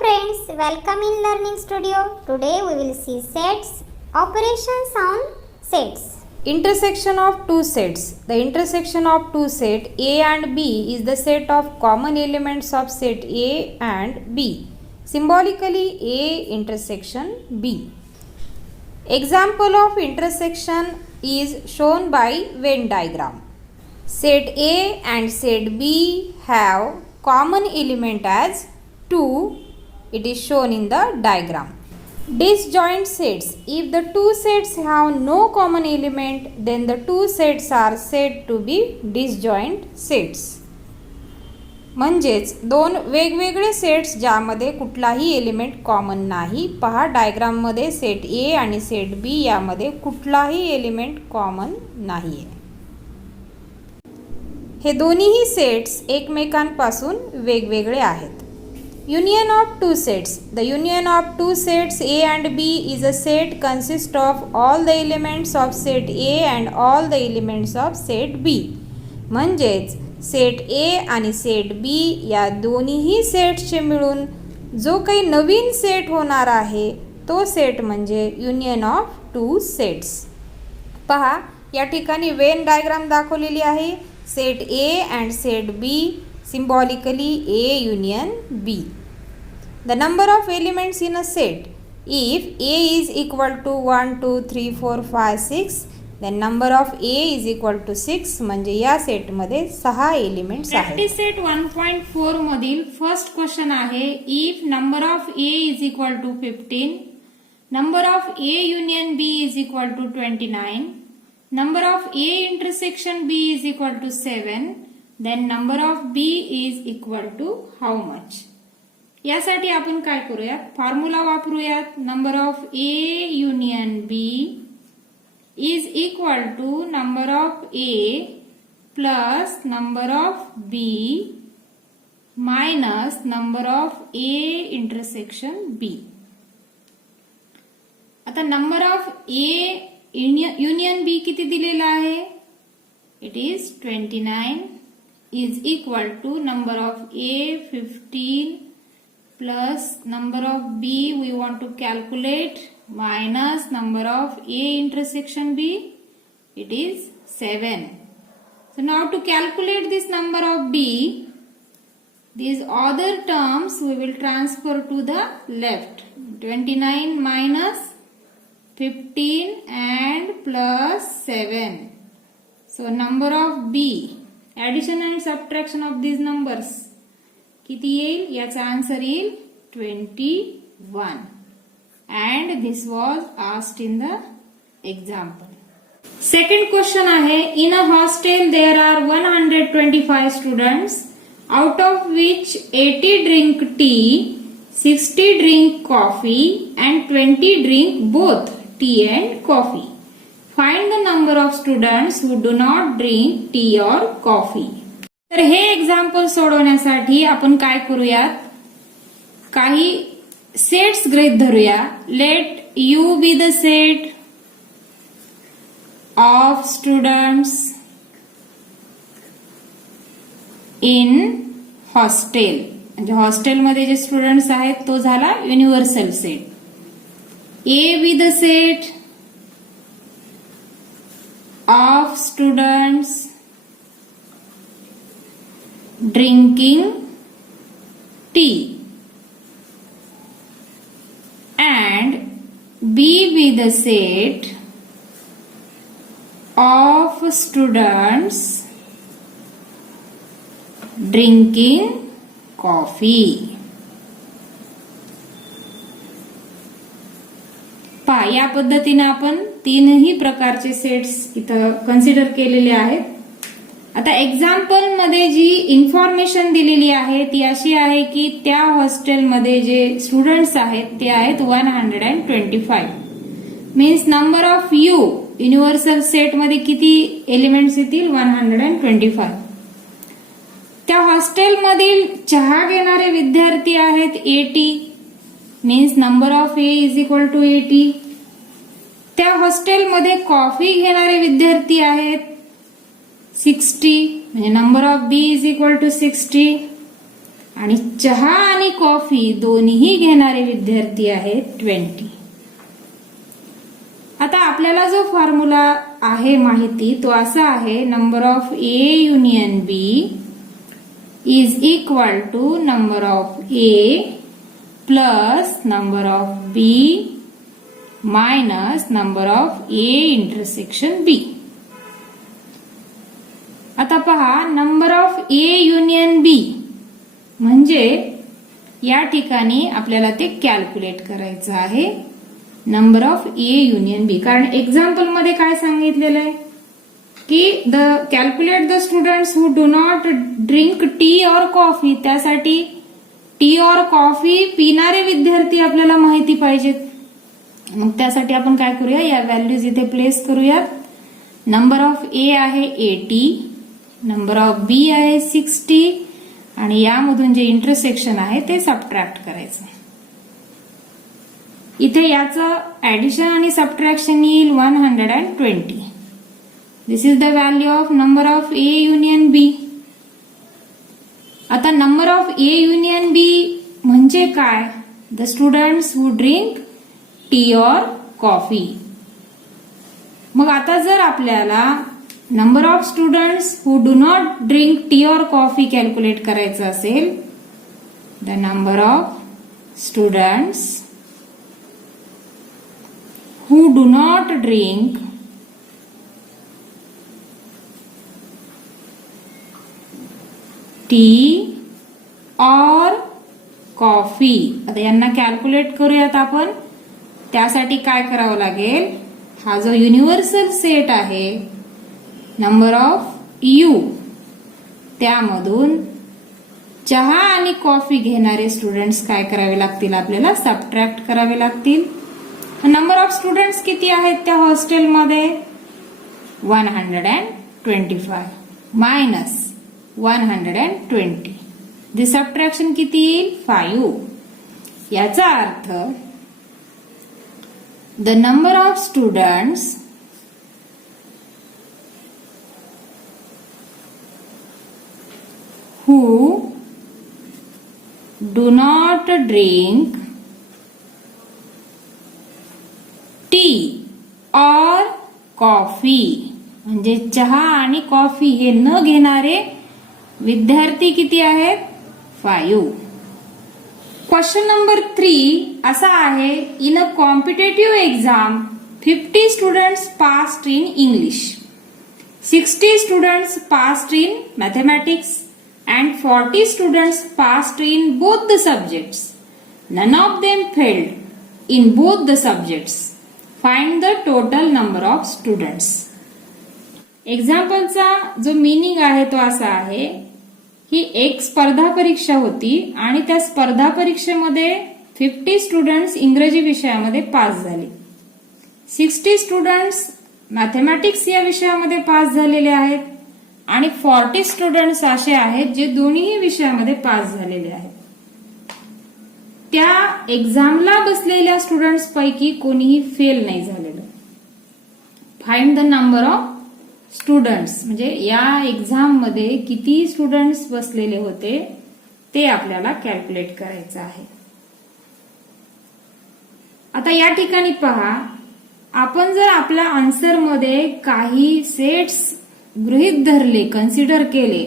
friends, welcome in Learning Studio. Today we will see sets, operations on sets. Intersection of two sets. The intersection of two sets A and B is the set of common elements of set A and B. Symbolically, A intersection B. Example of intersection is shown by Venn diagram. Set A and set B have common element as 2. It is shown in the diagram. Disjoint sets. If the two sets have no common element, then the two sets are said to be disjoint sets. म्हणजेच दोन वेगवेगळे sets ज्यामध्ये कुठलाही element common नाही. पहा diagram मध्ये set ए आणि set बी यामध्ये कुठलाही एलिमेंट कॉमन नाहीये. हे दोन्हीही सेट्स एकमेकांपासून वेगवेगळे आहेत. Union of two sets. The union of two sets A and B is a set consists of all the elements of set A and all the elements of set B. म्हणजेच set A आणि set B या दोन्हीही सेट्सचे मिळून जो काही नवीन set होणार आहे तो सेट म्हणजे युनियन ऑफ टू सेट्स. पहा या ठिकाणी वेन डायग्राम दाखवलेली आहे. Set A and set B, symbolically A union B. The number of elements in a set. If A is equal to 1, 2, 3, 4, 5, 6, then number of A is equal to 6. म्हणजे या set मध्ये 6 elements आहेत. Practice set 1.4 मधील first question आहे. If number of A is equal to 15, number of A union B is equal to 29, number of A intersection B is equal to 7, then number of B is equal to how much? यासाठी आपण काय करूयात, formula वापरूयात. Number of A union B is equal to number of A plus number of B minus number of A intersection B. आता number of A union B किती दिलेला आहे, it is 29 is equal to number of A 15 plus number of B we want to calculate minus number of A intersection B, it is 7. So now to calculate this number of B, these other terms we will transfer to the left. 29 minus 15 and plus 7. So number of B, addition and subtraction of these numbers किती येईल, याचा answer येईल 21. and this was asked in the example. Second question आहे. In a hostel there are 125 students out of which 80 drink tea, 60 drink coffee and 20 drink both tea and coffee. Find the number of students who do not drink tea और coffee. तर हे example सोडवण्यासाठी आपण काय करूयात, काही sets गृहीत धरूया. Let you be the set of students in hostel. म्हणजे हॉस्टेलमध्ये जे स्टुडंट्स आहेत तो झाला universal set. A be the set of students drinking tea and B be the set of students drinking coffee. पहा या पद्धतीने आपण तीनही प्रकारचे सेट्स इथं कन्सिडर केलेले आहेत. आता एक्झाम्पल मध्ये जी इन्फॉर्मेशन दिलेली आहे ती अशी आहे की त्या हॉस्टेलमध्ये जे स्टुडंट्स आहेत ते आहेत 125. Means number of you universal set मध्ये किती एलिमेंट्स येतील, 125. त्या हॉस्टेलमधील चहा घेणारे विद्यार्थी आहेत 80. Means number of A is equal to 80. त्या हॉस्टेलमध्ये कॉफी घेणारे विद्यार्थी आहेत 60. म्हणजे number of B is equal to 60. आणि चहा आणि कॉफी दोन्ही घेणारे विद्यार्थी आहेत 20. आता आपल्याला जो फॉर्म्युला आहे माहिती तो असा आहे, number of A union B is equal to number of A plus number of B minus number of A intersection B. आता पहा, number of A union B म्हणजे या ठिकाणी आपल्याला ते कॅल्क्युलेट करायचं आहे, number of A union B. कारण एक्झाम्पल मध्ये काय सांगितलेलं आहे की the calculate the students who do not drink tea और कॉफी. त्यासाठी टी और कॉफी पिणारे विद्यार्थी आपल्याला माहिती पाहिजेत. मग त्यासाठी आपण काय करूया, या व्हॅल्यूज इथे प्लेस करूयात. नंबर ऑफ ए आहे 80, नंबर ऑफ बी आहे 60 आणि यामधून जे इंटरसेक्शन आहे ते सबट्रॅक्ट करायचं. इथे याचं ऍडिशन आणि सबट्रॅक्शन येईल 120. This is the value of number of A union B. आता number of A union B म्हणजे काय, the students who drink tea और कॉफी. मग आता जर आपल्याला number of students who do not drink tea और कॉफी कॅल्क्युलेट करायचं असेल, the number of students who do not drink tea और कॉफी. आता यांना कॅल्क्युलेट करूयात आपण. त्यासाठी काय करावं लागेल, हा जो युनिव्हर्सल सेट आहे नंबर ऑफ यू, त्यामधून चहा आणि कॉफी घेणारे स्टुडंट्स काय करावे लागतील, आपल्याला सबट्रॅक्ट करावे लागतील. नंबर ऑफ स्टुडंट्स किती आहेत त्या हॉस्टेलमध्ये, 125 मायनस 120. दी सबट्रॅक्शन किती येईल, 5. याचा earth the number of students who do not drink tea or coffee म्हणजे चहा आणि कॉफी हे न घेणारे विद्यार्थी किती आहेत, 5. क्वेश्चन नंबर 3 असा आहे, in a competitive exam 50 students passed in English, 60 students passed in mathematics and 40 students passed in both the subjects. None of them failed in both the subjects. Find the total number of students. एक्झाम्पलचा जो meaning आहे तो असा आहे, ही एक स्पर्धा परीक्षा होती आणि त्या स्पर्धा परीक्षेमध्ये 50 स्टुडंट्स इंग्रजी विषयामध्ये पास झाले, 60 स्टुडंट्स मॅथमॅटिक्स या विषयामध्ये पास झालेले आहेत आणि 40 स्टुडंट्स असे आहेत जे दोन्ही विषयामध्ये पास झालेले आहेत. त्या एक्झामला बसलेल्या स्टुडंट्स पैकी कोणीही फेल नाही झालेलं. Find the number of students म्हणजे या एक्झाम मध्ये किती स्टुडंट्स बसलेले होते ते आपल्याला कॅल्क्युलेट करायचं आहे. आता या ठिकाणी पहा, आपण जर आपल्या आन्सर मध्ये काही सेट्स गृहीत धरले, कन्सिडर केले,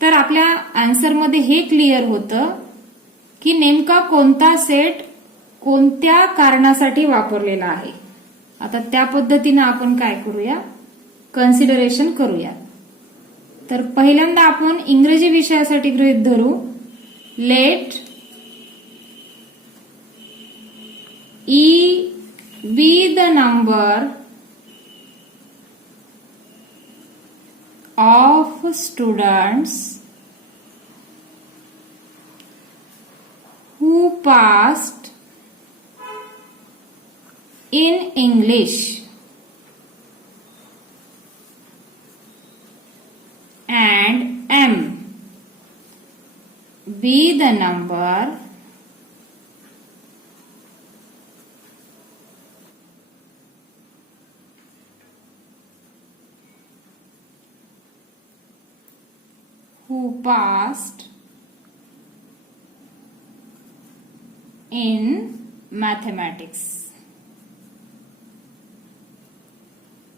तर आपल्या आन्सर मध्ये हे क्लिअर होतं की नेमका कोणता सेट कोणत्या कारणासाठी वापरलेला आहे. आता त्या पद्धतीने आपण काय करूया, कन्सिडरेशन करूया. तर पहिल्यांदा आपण इंग्रजी विषयासाठी गृहीत धरू, let E be the number of students who passed in English and M be the number who passed in mathematics.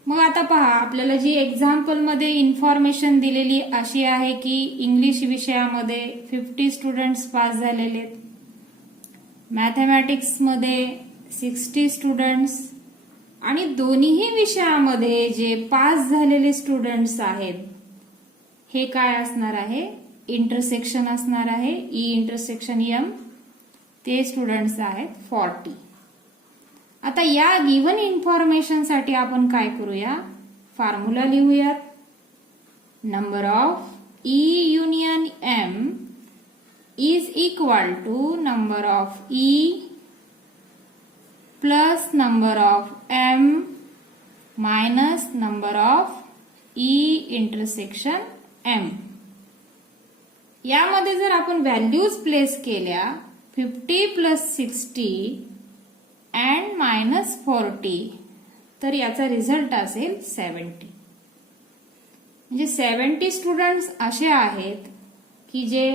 मग आता पहा, आपल्याला जी एक्झाम्पल मध्ये इन्फॉर्मेशन दिलेली अशी आहे की इंग्लिश विषयामध्ये 50 स्टुडंट्स पास झालेले आहेत, मॅथमॅटिक्स मध्ये 60 स्टुडंट्स, आणि दोन्हीही विषयामध्ये जे पास झालेले स्टुडंट्स आहेत हे काय असणार आहे, इंटरसेक्शन असणार आहे, ई इंटरसेक्शन एम, ते स्टुडंट्स आहेत 40. आता या गिव्हन इन्फॉर्मेशन साठी आपण काय करूया, फॉर्म्युला लिहूयात. Number of E union M is equal to number of E plus number of M minus number of E intersection M. यामध्ये जर आपण व्हॅल्यूज प्लेस केल्या 50 प्लस 60 अँड मायनस 40, तर याचा रिझल्ट असेल 70. म्हणजे 70 स्टुडंट्स असे आहेत की जे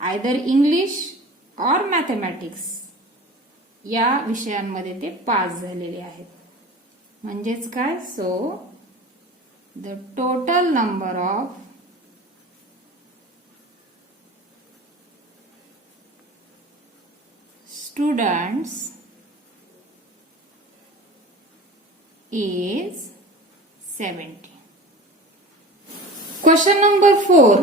आयदर इंग्लिश और मॅथमॅटिक्स या विषयांमध्ये ते पास झालेले आहेत. म्हणजेच काय, so the total number of students is 70. Question number 4.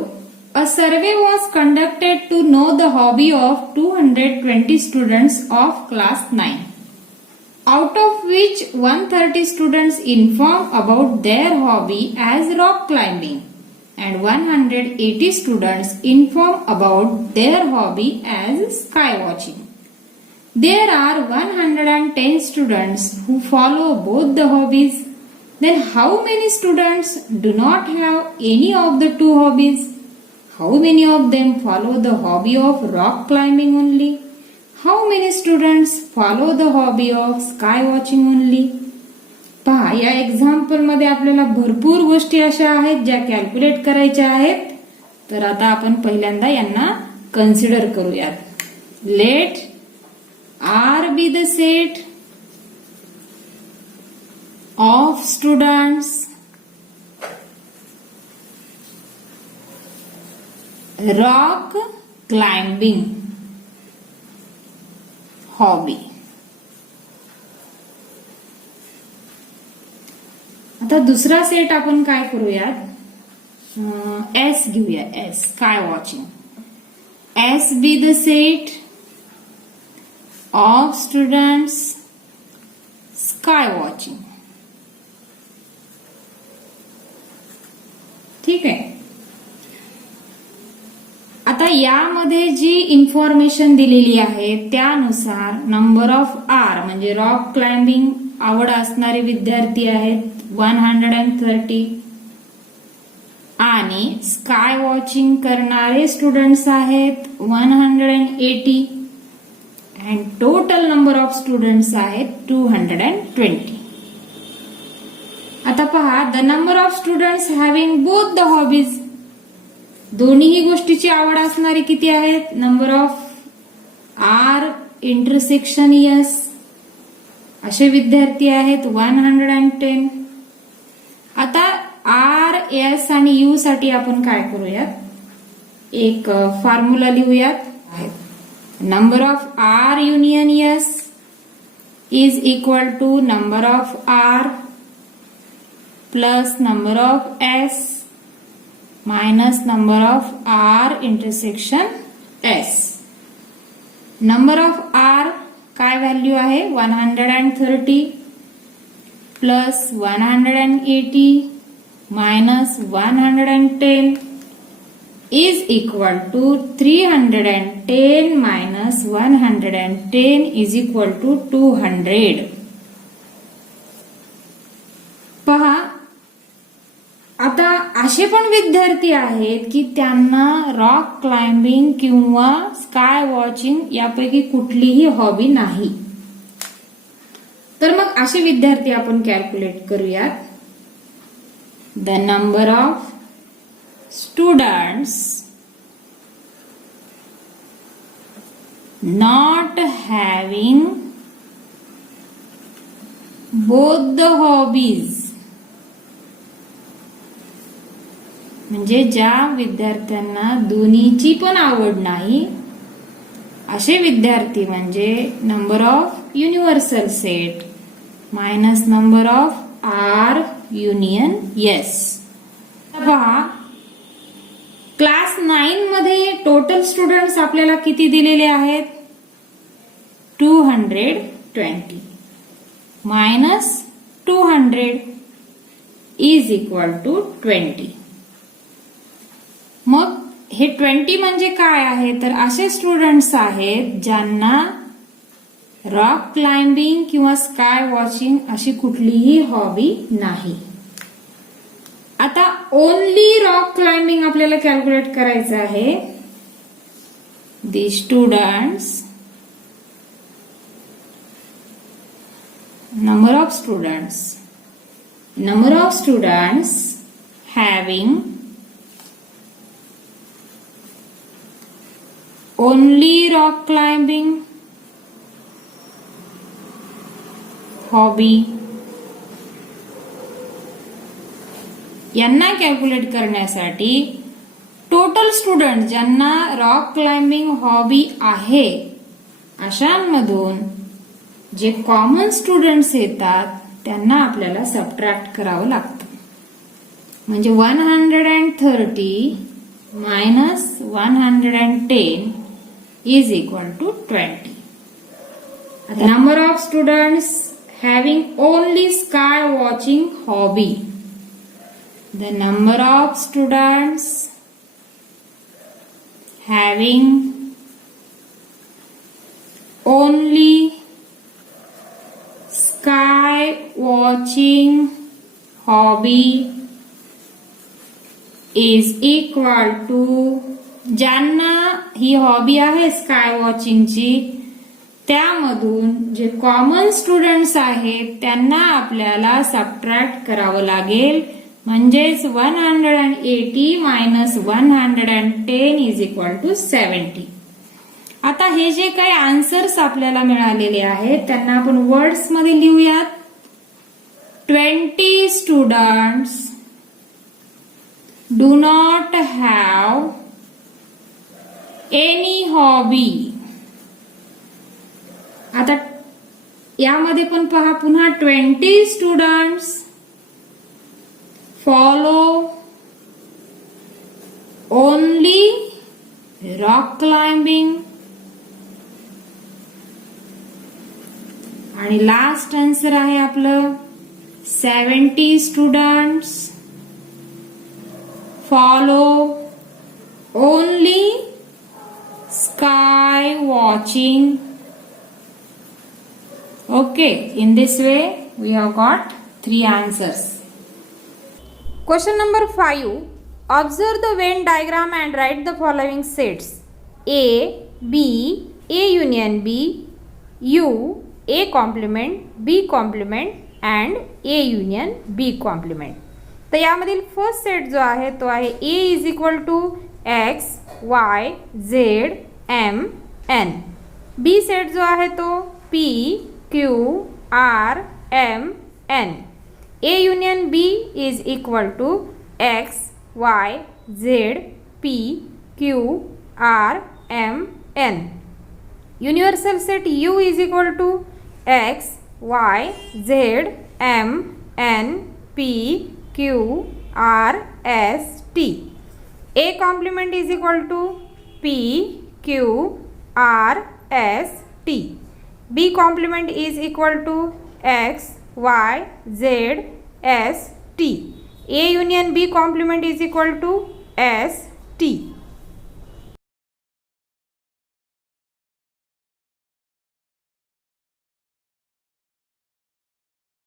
A survey was conducted to know the hobby of 220 students of class 9, out of which 130 students inform about their hobby as rock climbing and 180 students inform about their hobby as sky watching. There are 110 students who follow both the hobbies. Then how many students do not have any of the two hobbies? How many of them follow the hobby of rock climbing only? How many students follow the hobby of sky watching only? पहा, या example मध्ये आपल्याला भरपूर गोष्टी अशा आहेत ज्या calculate करायच्या आहेत. तर आता आपण पहिल्यांदा यांना कन्सिडर करूयात. Let R be the set of students rock climbing hobby. आता दुसरा सेट आपण काय करूयात, S घेऊया, S sky watching. S be the set of students sky watching. ठीक आहे. आता यामध्ये जी इन्फॉर्मेशन दिलेली आहे त्यानुसार नंबर ऑफ आर म्हणजे रॉक क्लाइम्बिंग आवड असणारे विद्यार्थी आहेत 130 आणि स्काय वॉचिंग करणारे स्टुडंट्स आहेत 180 and total number of students आहेत 220. आता पहा, the number of students having both the hobbies, दोन्ही गोष्टीची आवड असणारे किती आहेत, number of R intersection S असे विद्यार्थी आहेत 110. आता आर एस आणि यू साठी आपण काय करूयात, एक फॉर्म्युला लिहूयात. Number of R union S is equal to number of R plus number of S minus number of R intersection S. Number of R काय व्हॅल्यू आहे 130 plus 180 minus 110 is equal to 310 minus 110 is equal to 200. पहा, आता असे पण विद्यार्थी आहेत की त्यांना रॉक क्लाइम्बिंग किंवा स्काय वॉचिंग यापैकी कुठलीही हॉबी नाही. तर मग असे विद्यार्थी आपण कॅल्क्युलेट करूयात. The number of students not having both the hobbies, म्हणजे ज्या विद्यार्थ्यांना दोन्हीची पण आवड नाही असे विद्यार्थी म्हणजे number of universal set minus number of R union yes. पहा क्लास 9 मध्ये टोटल स्टुडंट्स आपल्याला किती दिलेले आहेत 220 मायनस 200 इज इक्वल टू 20. मग हे 20 म्हणजे काय आहे तर असे स्टुडंट्स आहेत ज्यांना रॉक क्लाइम्बिंग किंवा स्काय वॉचिंग अशी कुठलीही हॉबी नाही. आता ओनली रॉक क्लाइम्बिंग आपल्याला कॅल्क्युलेट करायचं आहे. The students number of students having only rock climbing hobby यांना कॅल्क्युलेट करण्यासाठी टोटल स्टुडंट ज्यांना रॉक क्लाइम्बिंग हॉबी आहे अशांमधून जे कॉमन स्टुडंट्स येतात त्यांना आपल्याला सबट्रॅक्ट करावं लागतं. म्हणजे 130 मायनस 110 इज इक्वल टू 20. आता number of students having only sky watching hobby. The number of students having only sky watching hobby is equal to ज्यांना ही हॉबी आहे स्काय वॉचिंगची त्यामधून जे कॉमन स्टुडंट्स आहेत त्यांना आपल्याला सबट्रॅक्ट करावं लागेल. म्हणजेच 180 मायनस 110 इज इक्वल टू 70. आता हे जे काही आन्सर्स आपल्याला मिळालेले आहेत त्यांना आपण वर्ड्स मध्ये लिहूयात. 20 students do not have any hobby. आता यामध्ये पण पहा पुन्हा 20 students follow only rock climbing आणि लास्ट आन्सर आहे आपलं 70 students follow only sky watching. Okay, in this way we have got 3 answers. Question number 5. Observe the Venn diagram and write the following sets. A, B, A union B, U, A complement, B complement and A union B complement. तर यामधील first set जो आहे तो आहे A is equal to X, Y, Z, M, N. B set जो आहे तो P, Q, R, M, N. A union B is equal to X, Y, Z, P, Q, R, M, N. Universal set U is equal to X, Y, Z, M, N, P, Q, R, S, T. A complement is equal to P, Q, R, S, T. B complement is equal to X, Y, Z, S, T. A union B complement is equal to S, T.